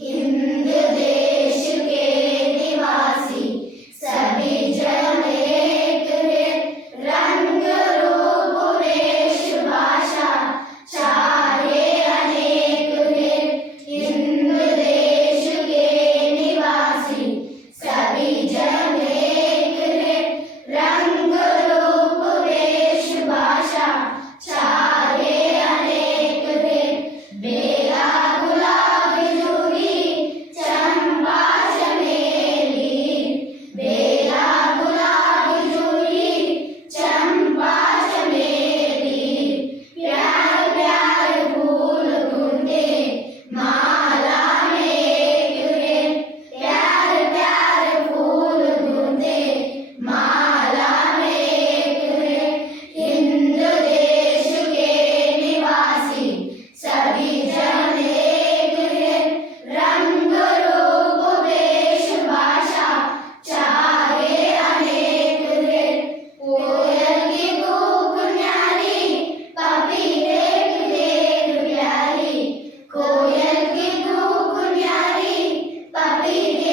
हिंद देश के निवासी सभी जन एक हैं, रंग रूप वेश भाषा चाहे अनेक हैं। हिंद देश के निवासी सभी जन एक हैं, रंग रूप वेश भाषा चाहे अनेक हैं। बेला गुलाब जूही चंपा चमेली, बेला गुलाब जूही चंपा चमेली, प्यार प्यार फूल गुंथे माला में एक हैं, प्यार प्यार फूल गुंथे माला में एक हैं। हिंद देश के निवासी सभी जन एक हैं, रंग रूप वेश भाषा चाहे अनेक हैं। कोयल की कूक न्यारी पपीहे की देख प्यारी, कोयल की कूक न्यारी पपीहे